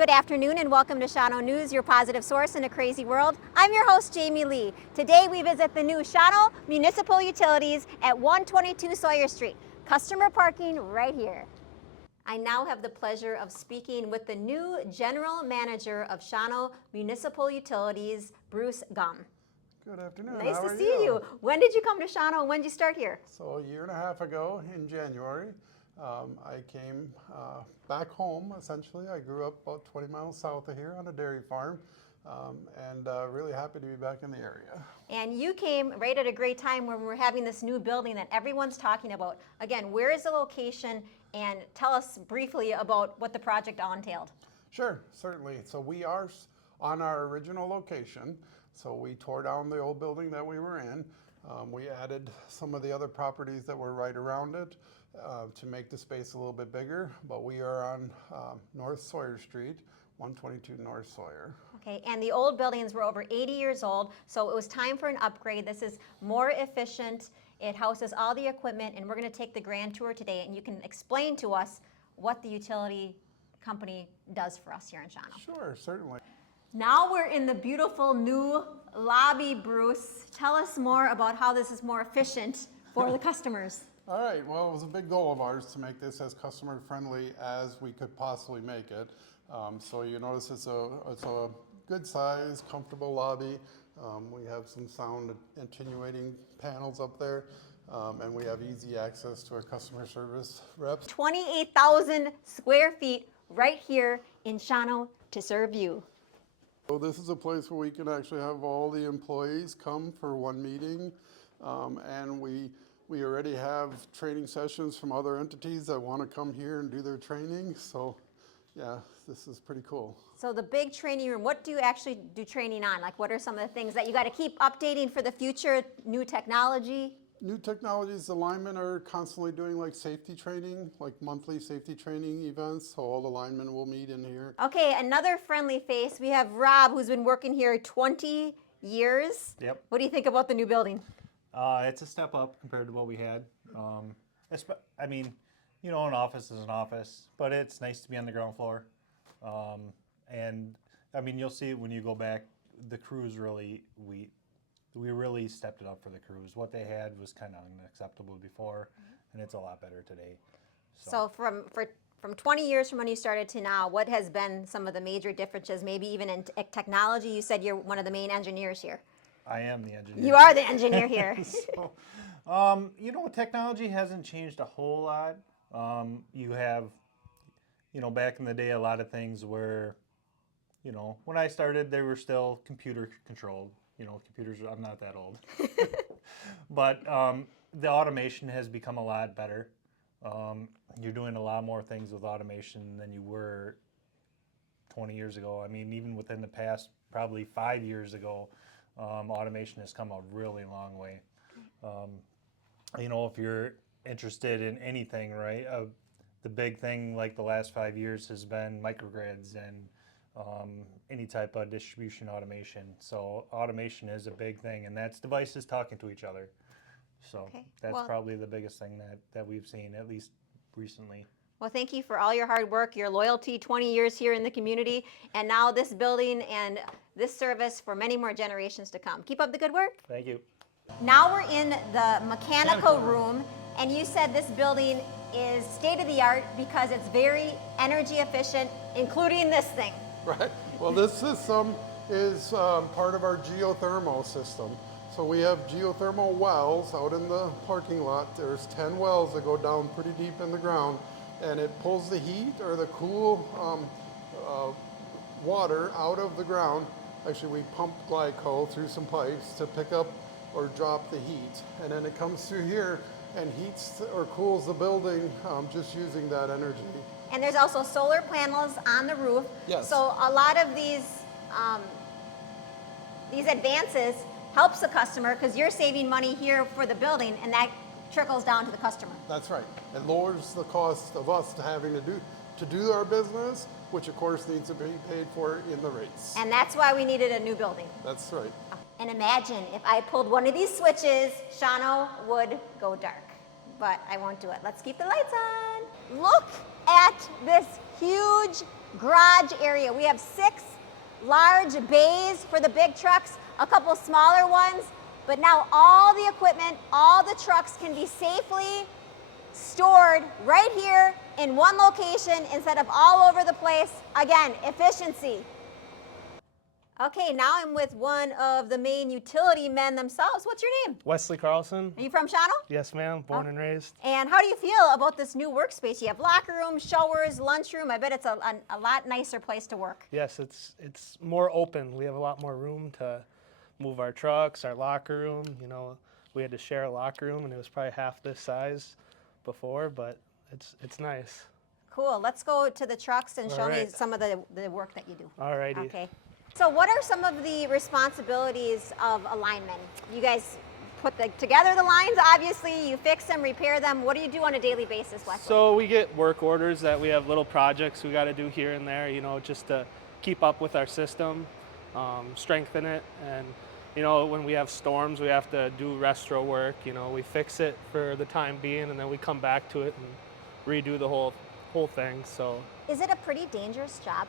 Good afternoon and welcome to Shawano News, your positive source in a crazy world. I'm your host, Jaime Lee. Today we visit the new Shawano Municipal Utilities at 122 Sawyer Street. Customer parking right here. I now have the pleasure of speaking with the new General Manager of Shawano Municipal Utilities, Bruce Gum. Good afternoon. Nice How to are see you. When did you come to Shawano? When did you start here? So a year and a half ago in January, I came back home, essentially. I grew up about 20 miles south of here on a dairy farm, and really happy to be back in the area. And you came right at a great time when we're having this new building that everyone's talking about. Again, where is the location? And tell us briefly about what the project all entailed. Sure, certainly. So we are on our original location. So we tore down the old building that we were in. We added some of the other properties that were right around it to make the space a little bit bigger. But we are on North Sawyer Street, 122 North Sawyer. Okay, and the old buildings were over 80 years old, so it was time for an upgrade. This is more efficient. It houses all the equipment, and we're going to take the grand tour today, and you can explain to us what the utility company does for us here in Shawano. Sure, certainly. Now we're in the beautiful new lobby, Bruce. Tell us more about how this is more efficient for the customers. All right, well, it was a big goal of ours to make this as customer friendly as we could possibly make it. So you notice it's a good size, comfortable lobby. We have some sound attenuating panels up there, and we have easy access to our customer service reps. 28,000 square feet right here in Shawano to serve you. So this is a place where we can actually have all the employees come for one meeting, and we already have training sessions from other entities that want to come here and do their training. So yeah, this is pretty cool. So the big training room, what do you actually do training on? Like what are some of the things that you got to keep updating for the future, new technology? New technologies, the linemen are constantly doing like safety training, like monthly safety training events. So all the linemen will meet in here. Okay, another friendly face. We have Rob, who's been working here 20 years. Yep. What do you think about the new building? It's a step up compared to what we had. I mean, you know, an office is an office, but it's nice to be on the ground floor. And I mean, you'll see it when you go back. The crews really, we really stepped it up for the crews. What they had was kind of unacceptable before, and it's a lot better today. So from 20 years from when you started to now, what has been some of the major differences, maybe even in technology? You said you're one of the main engineers here. I am the engineer. You are the engineer here. So, you know, technology hasn't changed a whole lot. You have, you know, back in the day, a lot of things were, you know, when I started, they were still computer controlled. You know, computers, I'm not that old. But the automation has become a lot better. You're doing a lot more things with automation than you were 20 years ago. I mean, even within the past, probably 5 years ago, automation has come a really long way. You know, if you're interested in anything, right, the big thing like the last 5 years has been microgrids and any type of distribution automation. So automation is a big thing, and that's devices talking to each other. So that's probably the biggest thing that we've seen, at least recently. Well, thank you for all your hard work, your loyalty, 20 years here in the community, and now this building and this service for many more generations to come. Keep up the good work. Thank you. Now we're in the mechanical room, and you said this building is state-of-the-art because it's very energy efficient, including this thing. Right. Well, this system is part of our geothermal system. So we have geothermal wells out in the parking lot. There's 10 wells that go down pretty deep in the ground, and it pulls the heat or the cool water out of the ground. Actually, we pump glycol through some pipes to pick up or drop the heat, and then it comes through here and heats or cools the building just using that energy. And there's also solar panels on the roof. Yes. So a lot of these advances helps the customer because you're saving money here for the building, and that trickles down to the customer. That's right. It lowers the cost of us having to do our business, which of course needs to be paid for in the rates. And that's why we needed a new building. That's right. And imagine if I pulled one of these switches, Shawano would go dark. But I won't do it. Let's keep the lights on. Look at this huge garage area. We have 6 large bays for the big trucks, a couple smaller ones, but now all the equipment, all the trucks can be safely stored right here in one location instead of all over the place. Again, efficiency. Okay, now I'm with one of the main utility men themselves. What's your name? Wesley Carlson. Are you from Shawano? Yes, ma'am. Born and raised. And how do you feel about this new workspace? You have locker room, showers, lunchroom. I bet it's a lot nicer place to work. Yes, it's more open. We have a lot more room to move our trucks, our locker room. You know, we had to share a locker room, and it was probably half this size before, but it's nice. Cool. Let's go to the trucks and show me right. some of the work that you do. All righty. Okay. So what are some of the responsibilities of a lineman? You guys put together the lines, obviously. You fix them, repair them. What do you do on a daily basis, Wesley? So we get work orders that we have little projects we got to do here and there, you know, just to keep up with our system, strengthen it. And, you know, when we have storms, we have to do restro work. You know, we fix it for the time being, and then we come back to it and redo the whole thing. So. Is it a pretty dangerous job?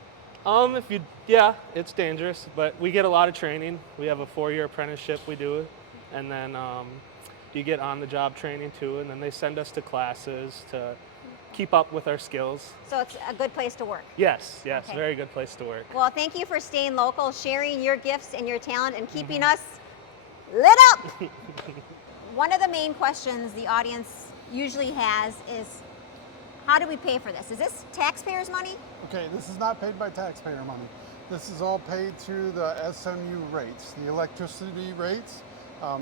Yeah, it's dangerous, but we get a lot of training. We have a 4-year apprenticeship we do, and then you get on-the-job training too, and then they send us to classes to keep up with our skills. So it's a good place to work? Yes, Okay. Very good place to work. Well, thank you for staying local, sharing your gifts and your talent, and keeping us lit up. One of the main questions the audience usually has is, how do we pay for this? Is this taxpayers' money? Okay, this is not paid by taxpayer money. This is all paid through the SMU rates, the electricity rates.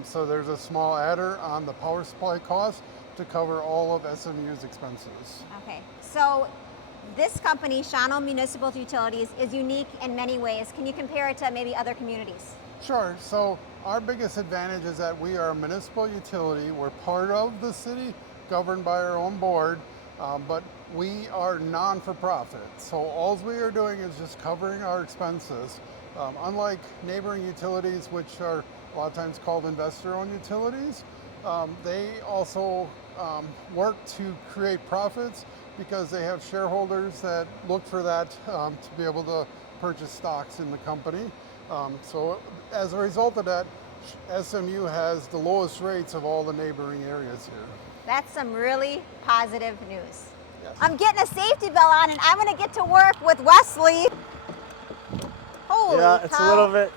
So there's a small adder on the power supply cost to cover all of SMU's expenses. Okay, so this company, Shawano Municipal Utilities, is unique in many ways. Can you compare it to maybe other communities? Sure, so our biggest advantage is that we are a municipal utility. We're part of the city, governed by our own board, but we are non-for-profit. So all we are doing is just covering our expenses. Unlike neighboring utilities, which are a lot of times called investor-owned utilities, they also work to create profits because they have shareholders that look for that to be able to purchase stocks in the company. So as a result of that, SMU has the lowest rates of all the neighboring areas here. That's some really positive news. Yes. I'm getting a safety belt on, and I'm going to get to work with Wesley. Holy Yeah, it's cow. a little bit.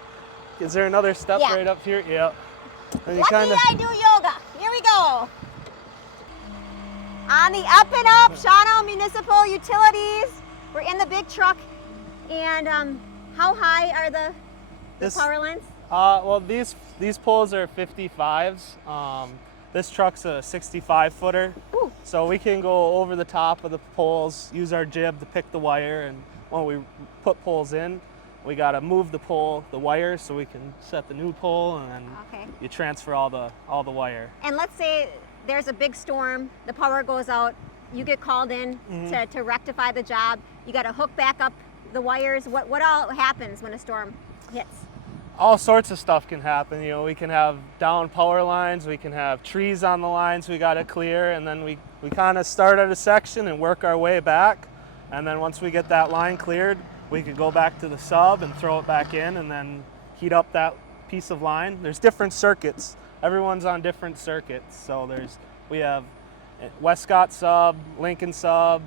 Is there another step Yeah. right up here? Yeah. And you Lucky kinda, I do yoga. Here we go. On the up and up, Shawano Municipal Utilities. We're in the big truck. And how high are the power lines? Well, these poles are 55s. This truck's a 65-footer. Ooh. So we can go over the top of the poles, use our jib to pick the wire, and when we put poles in, we got to move the wire so we can set the new pole, and then Okay. you transfer all the wire. And let's say there's a big storm, the power goes out, you get called in to rectify the job, you got to hook back up the wires. What all happens when a storm hits? All sorts of stuff can happen. You know, we can have down power lines, we can have trees on the lines we got to clear, and then we kind of start at a section and work our way back. And then once we get that line cleared, we could go back to the sub and throw it back in and then heat up that piece of line. There's different circuits. Everyone's on different circuits. So we have Westcott sub, Lincoln sub,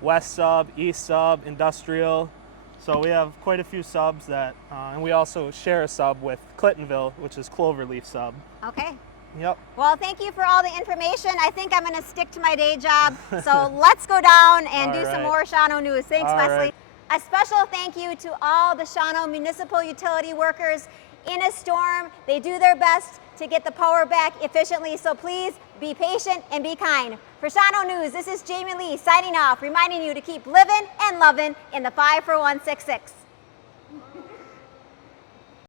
West sub, East sub, industrial. So we have quite a few subs that, and we also share a sub with Clintonville, which is Cloverleaf sub. Okay. Yep. Well, thank you for all the information. I think I'm going to stick to my day job. So let's go down and All do some right. more Shawano news. Thanks, All Wesley. right. A special thank you to all the Shawano municipal utility workers. In a storm, they do their best to get the power back efficiently. So please be patient and be kind. For Shawano News, this is Jaime Lee signing off, reminding you to keep living and loving in the 5 for 166.